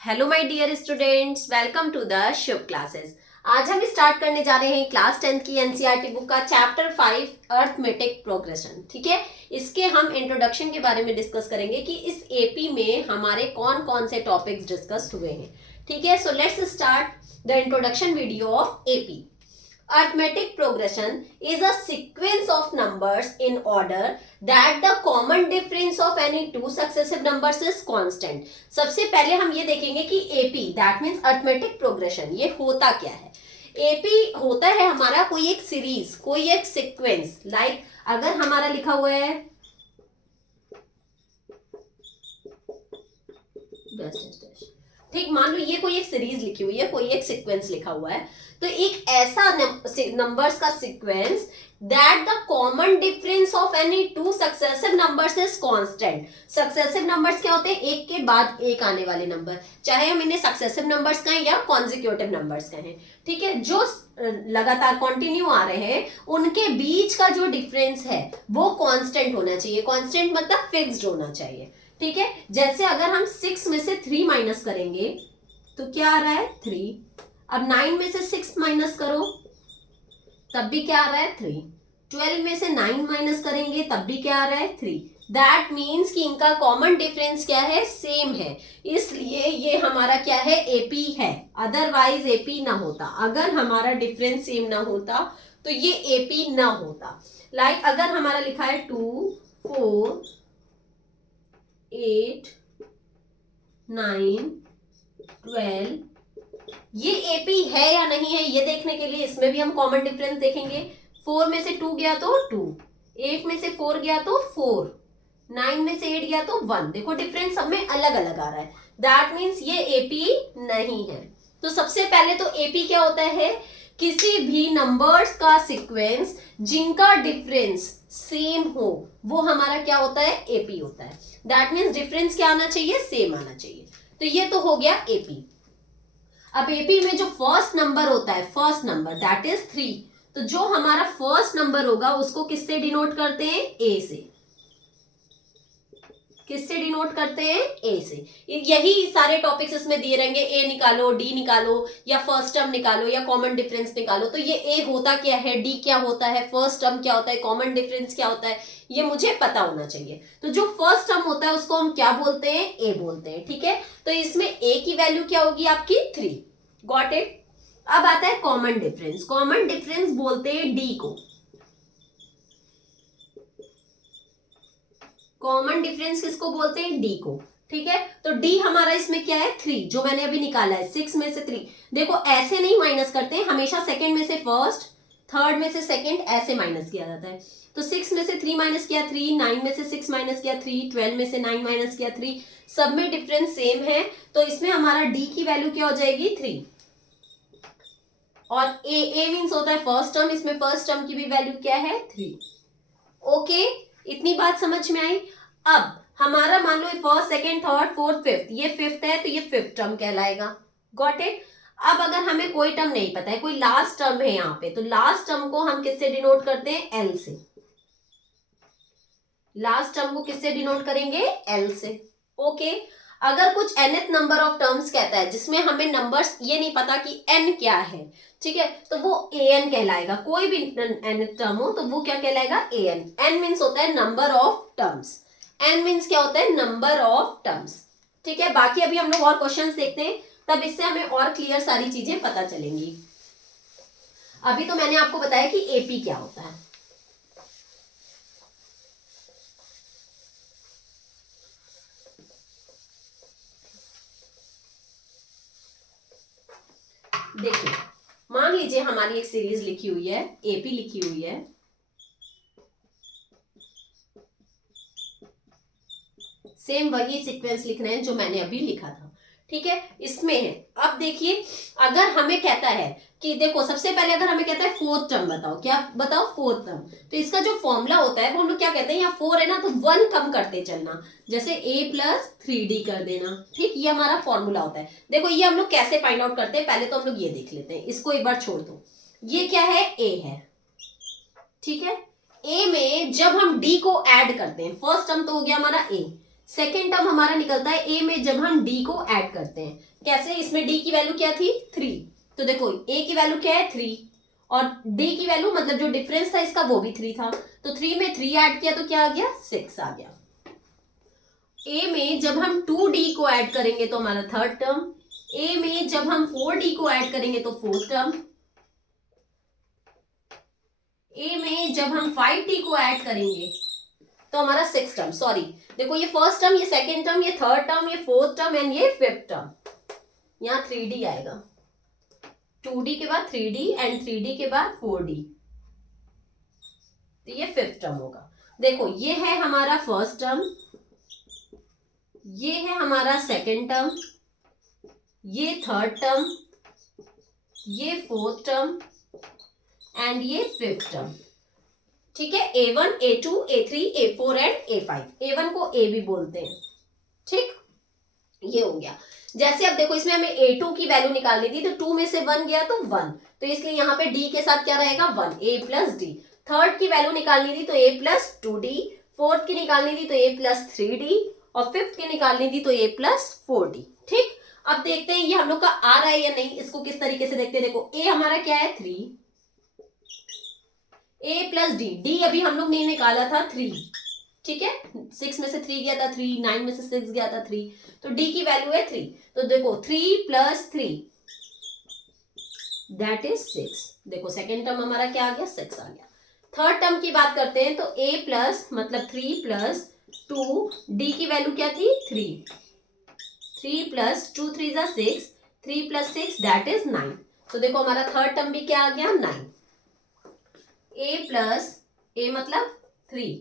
Hello my dear students, welcome to the Shubh classes. आज हम start करने जा रहे हैं क्लास 10 की एनसीईआरटी बुक का चैप्टर 5 अर्थमेटिक प्रोग्रेशन। ठीक है, इसके हम इंट्रोडक्शन के बारे में डिस्कस करेंगे कि इस एपी में हमारे कौन कौन से टॉपिक्स डिस्कस हुए हैं। ठीक है, so let's start the introduction video of AP. Arithmetic progression is a sequence of numbers in order that the common difference of any two successive numbers is constant. सबसे पहले हम ये देखेंगे कि AP that means arithmetic progression ये होता क्या है। AP होता है हमारा कोई एक सीरीज, कोई एक सीक्वेंस। लाइक अगर हमारा लिखा हुआ है ठीक, मान लो ये कोई एक सीरीज लिखी हुई है, कोई एक सीक्वेंस लिखा हुआ है, तो एक ऐसा नंबर्स का sequence that the common difference of any two successive numbers is constant. Successive numbers क्या होते हैं? एक के बाद एक आने वाले नंबर, चाहे हम इन्हें सक्सेसिव नंबर्स कहें या कॉन्जिक्यूटिव नंबर्स कहें। ठीक है, जो लगातार कंटिन्यू आ रहे हैं उनके बीच का जो डिफरेंस है वो कांस्टेंट होना चाहिए। कांस्टेंट मतलब फिक्स्ड होना चाहिए। ठीक है, जैसे अगर हम 6 में से 3 माइनस करेंगे तो क्या आ रहा है? 3। अब 9 में से 6 माइनस करो तब भी क्या आ रहा है? 3। 12 में से 9 माइनस करेंगे तब भी क्या आ रहा है? 3। दैट मीन्स कि इनका कॉमन डिफरेंस क्या है? सेम है, इसलिए ये हमारा क्या है? एपी है। अदरवाइज एपी ना होता। अगर हमारा डिफरेंस सेम ना होता तो ये एपी ना होता। लाइक अगर हमारा लिखा है 2, 4, 8, 9, 12, ये एपी है या नहीं है ये देखने के लिए इसमें भी हम कॉमन डिफरेंस देखेंगे। 4 में से 2 गया तो 2, 8 में से 4 गया तो 4, 9 में से 8 गया तो 1। देखो डिफरेंस सब में अलग अलग आ रहा है। दैट मीन्स ये एपी नहीं है। तो सबसे पहले तो एपी क्या होता है? किसी भी नंबर्स का सीक्वेंस जिनका डिफरेंस सेम हो वो हमारा क्या होता है? एपी होता है। दैट मीन्स डिफरेंस क्या आना चाहिए? सेम आना चाहिए। तो ये तो हो गया एपी। अब एपी में जो फर्स्ट नंबर होता है, फर्स्ट नंबर दैट इज 3, तो जो हमारा फर्स्ट नंबर होगा उसको किससे डिनोट करते हैं? ए से। किससे डिनोट करते हैं? ए से। यही सारे टॉपिक्स इसमें दिए रहेंगे, ए निकालो, डी निकालो, या फर्स्ट टर्म निकालो, या कॉमन डिफरेंस निकालो। तो ये ए होता क्या है, डी क्या होता है, फर्स्ट टर्म क्या होता है, कॉमन डिफरेंस क्या होता है, ये मुझे पता होना चाहिए। तो जो फर्स्ट टर्म होता है उसको हम क्या बोलते हैं? ए बोलते हैं। ठीक है, तो इसमें ए की वैल्यू क्या होगी आपकी? 3। Got it. अब आता है कॉमन डिफरेंस। कॉमन डिफरेंस बोलते हैं डी को। कॉमन डिफरेंस किसको बोलते हैं? डी को। ठीक है, तो डी हमारा इसमें क्या है? 3, जो मैंने अभी निकाला है। 6 में से 3, देखो ऐसे नहीं माइनस करते हैं, हमेशा सेकंड में से फर्स्ट, थर्ड में से सेकंड, ऐसे माइनस किया जाता है। तो 6 में से 3 माइनस किया 3, 9 में से 6 माइनस किया 3, 12 में से 9 माइनस किया 3, सब में डिफरेंस सेम है। तो इसमें हमारा डी की वैल्यू क्या हो जाएगी? 3। और ए मीन्स होता है फर्स्ट टर्म, इसमें फर्स्ट टर्म की भी वैल्यू क्या है? 3। ओके, इतनी बात समझ में आई। अब हमारा मान लो first, second, third, fourth, fifth, ये फिफ्थ है तो ये फिफ्थ टर्म कहलाएगा। Got it. अब अगर हमें कोई टर्म नहीं पता है, कोई लास्ट टर्म है यहाँ पे, तो लास्ट टर्म को हम किससे डिनोट करते हैं? एल से। लास्ट टर्म को किससे डिनोट करेंगे? एल से। ओके, अगर कुछ nth नंबर ऑफ टर्म्स कहता है जिसमें हमें नंबर्स ये नहीं पता कि n क्या है, ठीक है, तो वो an कहलाएगा। कोई भी nth टर्म हो तो वो क्या कहलाएगा? an। n मीन्स होता है number of terms. n means क्या होता है? Number of terms. ठीक है, बाकी अभी हम लोग और क्वेश्चंस देखते हैं, तब इससे हमें और क्लियर सारी चीजें पता चलेंगी। अभी तो मैंने आपको बताया कि एपी क्या होता है। देखिए, मान लीजिए हमारी एक सीरीज लिखी हुई है, एपी लिखी हुई है। सेम वही सीक्वेंस लिखना है जो मैंने अभी लिखा था। ठीक है, इसमें है। अब देखिए, अगर हमें कहता है कि देखो सबसे पहले अगर हमें कहता है फोर्थ टर्म बताओ, क्या बताओ? Fourth term. तो इसका जो फॉर्मूला होता है वो हम लोग क्या कहते हैं? यहाँ 4 है ना, तो 1 कम करते चलना, जैसे a प्लस 3d कर देना। ठीक, ये हमारा फॉर्मूला होता है। देखो ये हम लोग कैसे फाइंड आउट करते हैं, पहले तो हम लोग ये देख लेते हैं, इसको एक बार छोड़ दो। ये क्या है? a है। ठीक है, a में जब हम d को ऐड करते हैं, फर्स्ट टर्म तो हो गया हमारा a, सेकेंड टर्म हमारा निकलता है ए में जब हम डी को ऐड करते हैं। कैसे? इसमें डी की वैल्यू क्या थी? 3, तो देखो ए की वैल्यू क्या है? 3, और डी की वैल्यू मतलब जो डिफरेंस था इसका वो भी 3 था, तो 3 में 3 ऐड किया तो क्या आ गया? 6 आ गया। ए में जब हम 2d को ऐड करेंगे तो हमारा थर्ड टर्म, ए में जब हम 4d को ऐड करेंगे तो फोर्थ टर्म, ए में जब हम 5d को ऐड करेंगे तो हमारा सिक्स टर्म। सॉरी, देखो ये फर्स्ट टर्म, ये सेकेंड टर्म, ये थर्ड टर्म, ये फोर्थ टर्म एंड ये फिफ्थ टर्म। यहाँ 3d आएगा, 2d के बाद 3d एंड 3d के बाद 4d, तो ये फिफ्थ टर्म होगा। देखो ये है हमारा फर्स्ट टर्म, ये है हमारा सेकेंड टर्म, ये थर्ड टर्म, ये फोर्थ टर्म एंड ये फिफ्थ टर्म। ठीक है, A1, A2, A3, A4 and A5। A1 को A भी बोलते हैं। ठीक, ये हो गया। जैसे अब देखो इसमें हमें A2 की वैल्यू निकालनी थी, तो 2 में से 1 गया तो 1, तो इसलिए यहाँ पे D के साथ क्या रहेगा? 1, A प्लस D। थर्ड की वैल्यू निकालनी थी तो A प्लस 2D, फोर्थ की निकालनी थी तो A प्लस 3D, और फिफ्थ की निकालनी थी तो A प्लस 4D। ठीक, अब देखते हैं ये हम लोग का आ रहा है या नहीं, इसको किस तरीके से देखते हैं। देखो A हमारा क्या है? 3, A प्लस D, D अभी हम लोग ने निकाला था 3, ठीक है, 6 में से 3 गया था 3, 9 में से 6 गया था 3, तो D की वैल्यू है 3, तो देखो 3 प्लस 3 दैट इज 6। देखो सेकेंड टर्म हमारा क्या आ गया? 6 आ गया। थर्ड टर्म की बात करते हैं तो A प्लस मतलब 3 प्लस 2, D की वैल्यू क्या थी? 3, 3 प्लस 2 3 जा 6, 3 प्लस 6 दैट इज 9, तो देखो हमारा थर्ड टर्म भी क्या आ गया? 9। A प्लस A मतलब 3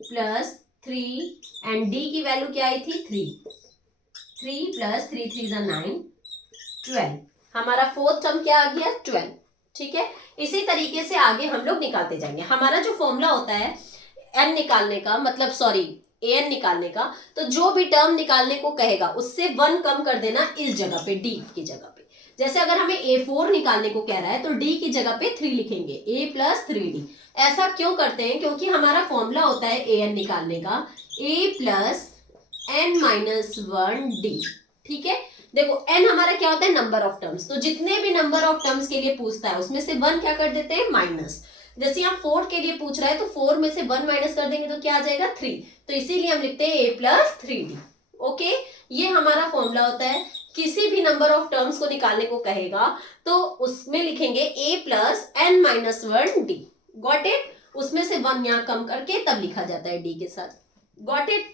प्लस 3 एंड D की वैल्यू क्या आई थी? 3, 3 प्लस 3 3 जा 9, 12। हमारा फोर्थ टर्म क्या आ गया? 12। ठीक है, इसी तरीके से आगे हम लोग निकालते जाएंगे। हमारा जो फॉर्मूला होता है n निकालने का, मतलब सॉरी an निकालने का, तो जो भी टर्म निकालने को कहेगा उससे 1 कम कर देना इस जगह पे, d की जगह पे। जैसे अगर हमें A4 निकालने को कह रहा है तो D की जगह पे 3 लिखेंगे, A प्लस 3D। ऐसा क्यों करते हैं? क्योंकि हमारा फॉर्मूला होता है AN निकालने का A plus n minus 1D। ठीक है, देखो n हमारा क्या होता है? नंबर ऑफ टर्म्स, तो जितने भी नंबर ऑफ टर्म्स के लिए पूछता है उसमें से 1 क्या कर देते हैं? माइनस। जैसे यहाँ 4 के लिए पूछ रहा है तो 4 में से 1 माइनस कर देंगे तो क्या आ जाएगा? 3, तो इसीलिए हम लिखते हैं A प्लस 3D। ओके, ये हमारा फॉर्मूला होता है। किसी भी नंबर ऑफ टर्म्स को निकालने को कहेगा तो उसमें लिखेंगे A plus n minus 1D। Got it? उसमें से 1 यहाँ कम करके तब लिखा जाता है D के साथ। Got it?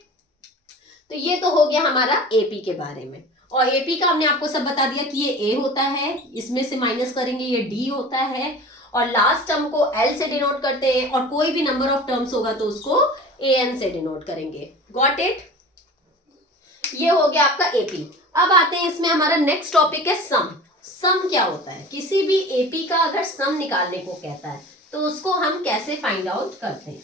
तो ये तो हो गया हमारा AP के बारे में, और AP का हमने आपको सब बता दिया कि ये A होता है, इसमें से माइनस करेंगे ये D होता है, और लास्ट टर्म को L से डिनोट करते हैं, और कोई भी नंबर ऑफ टर्म्स होगा तो उसको AN से डिनोट करेंगे। Got it? ये हो गया आपका AP। अब आते हैं इसमें हमारा नेक्स्ट टॉपिक है सम। सम क्या होता है? किसी भी AP का अगर सम निकालने को कहता है तो उसको हम कैसे फाइंड आउट करते हैं?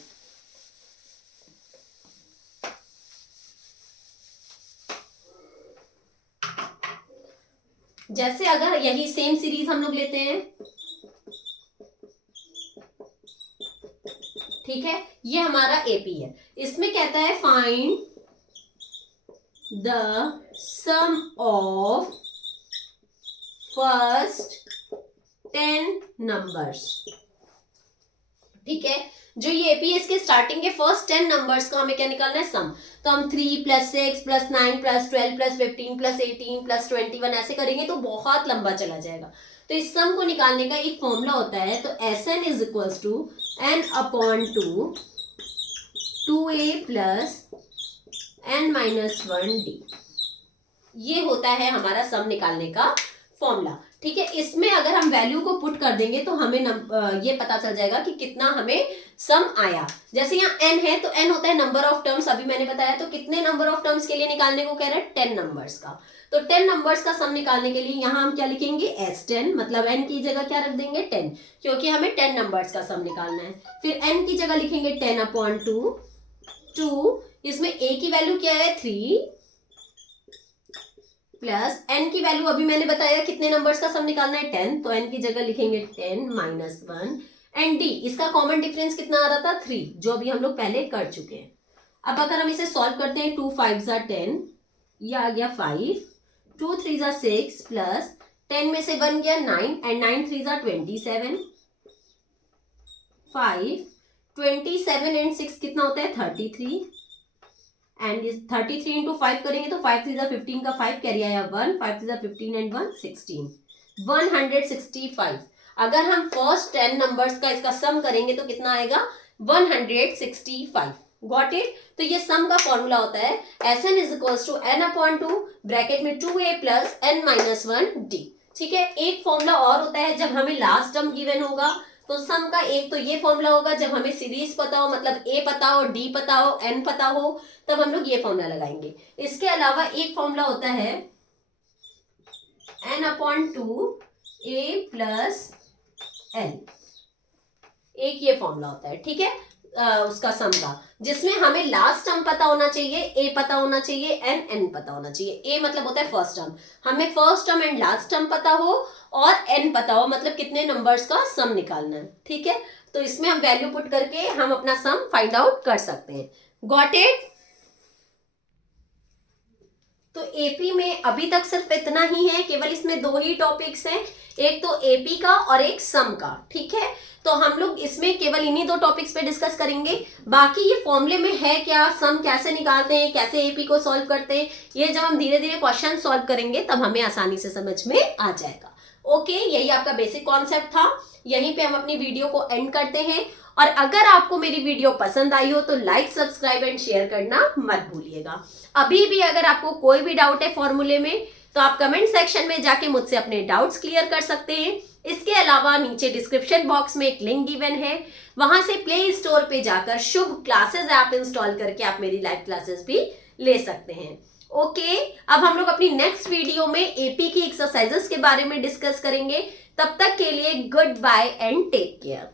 जैसे अगर यही सेम सीरीज हम लोग लेते हैं, ठीक है, ये हमारा AP है, इसमें कहता है find the sum of first 10 numbers. ठीक है, जो ये AP है इसके स्टार्टिंग के फर्स्ट 10 नंबर्स का हमें क्या निकालना है? सम। तो हम 3 plus 6 plus 9 plus 12 plus 15 plus 18 plus 21 ऐसे करेंगे तो बहुत लंबा चला जाएगा। तो इस सम को निकालने का एक फॉर्मूला होता है, तो Sn is equals to n upon 2a plus n minus 1d। ये होता है हमारा सम निकालने का फॉर्मूला। ठीक है, इसमें अगर हम वैल्यू को पुट कर देंगे तो हमें ये पता चल जाएगा कि कितना हमें सम आया। जैसे यहाँ n है तो n होता है नंबर ऑफ टर्म्स, अभी मैंने बताया, तो कितने नंबर ऑफ टर्म्स के लिए निकालने को कह रहे हैं? 10 नंबर्स का। तो 10 नंबर्स का सम निकालने के लिए यहाँ हम क्या लिखेंगे? S10, मतलब n की जगह क्या रख देंगे? 10, क्योंकि हमें 10 नंबर्स का सम निकालना है। फिर n की जगह लिखेंगे 10 अपॉन 2, इसमें a की वैल्यू क्या है? 3 प्लस n की वैल्यू अभी मैंने बताया कितने नंबर्स का सम निकालना है? 10, तो n की जगह लिखेंगे 10 माइनस 1 एंड d, इसका कॉमन डिफरेंस कितना आ रहा था? 3, जो अभी हम लोग पहले कर चुके हैं। अब अगर हम इसे सॉल्व करते हैं, 2 5 ज़ा 10, ये आ गया 5, 2 3 ज़ा 6 प्लस 10 में से बन गया 9 एंड 9 3 ज़ा 27, 5 27 एंड 6 कितना होता है 33 एंड इस 33 इंटू 5 करेंगे तो 5 3 ज़ा 15 का 5 कैरी आया 1, 5 3 ज़ा 15 एंड 1 16, 165। अगर हम फर्स्ट 10 नंबर्स का इसका सम करेंगे तो कितना आएगा 165। Got it. तो ये सम का फॉर्मूला होता है Sn is equals to n/2 bracket में 2a प्लस n-1d। ठीक है, एक फॉर्मूला और होता है जब हमें लास्ट टर्म गिवन होगा तो सम का एक तो ये फॉर्मूला होगा, जब हमें सीरीज पता हो मतलब a पता हो, d पता हो, n पता हो, तब हम लोग ये फॉर्मूला लगाएंगे। इसके अलावा एक फॉर्मूला होता है n/2 a प्लस n, एक ये फॉर्मूला होता है। ठीक है, उसका सम का, जिसमें हमें लास्ट टर्म पता होना चाहिए, a पता होना चाहिए, n पता होना चाहिए। a मतलब होता है फर्स्ट टर्म, हमें first term and last term पता हो और n पता हो, मतलब कितने नंबर्स का सम निकालना है। ठीक है, तो इसमें हम वैल्यू पुट करके हम अपना सम फाइंड आउट कर सकते हैं। Got it. तो एपी में अभी तक सिर्फ इतना ही है, केवल इसमें 2 ही टॉपिक्स हैं, एक तो एपी का और एक सम का। ठीक है, तो हम लोग इसमें केवल इन्हीं 2 टॉपिक्स पे डिस्कस करेंगे। बाकी ये फॉर्मूले में है क्या, सम कैसे निकालते हैं, कैसे एपी को सॉल्व करते हैं, ये जब हम धीरे धीरे क्वेश्चन सॉल्व करेंगे तब हमें आसानी से समझ में आ जाएगा। ओके, यही आपका बेसिक कॉन्सेप्ट था। यहीं पे हम अपनी वीडियो को एंड करते हैं, और अगर आपको मेरी वीडियो पसंद आई हो तो लाइक, सब्सक्राइब एंड शेयर करना मत भूलिएगा। अभी भी अगर आपको कोई भी डाउट है फॉर्मूले में तो आप कमेंट सेक्शन में जाके मुझसे अपने डाउट्स क्लियर कर सकते हैं। इसके अलावा नीचे डिस्क्रिप्शन बॉक्स में एक लिंक गिवन है, वहां से प्ले स्टोर पे जाकर शुभ क्लासेस ऐप इंस्टॉल करके आप मेरी लाइव क्लासेस भी ले सकते हैं। ओके, अब हम लोग अपनी नेक्स्ट वीडियो में एपी की एक्सरसाइजेस के बारे में डिस्कस करेंगे। तब तक के लिए good bye and take care.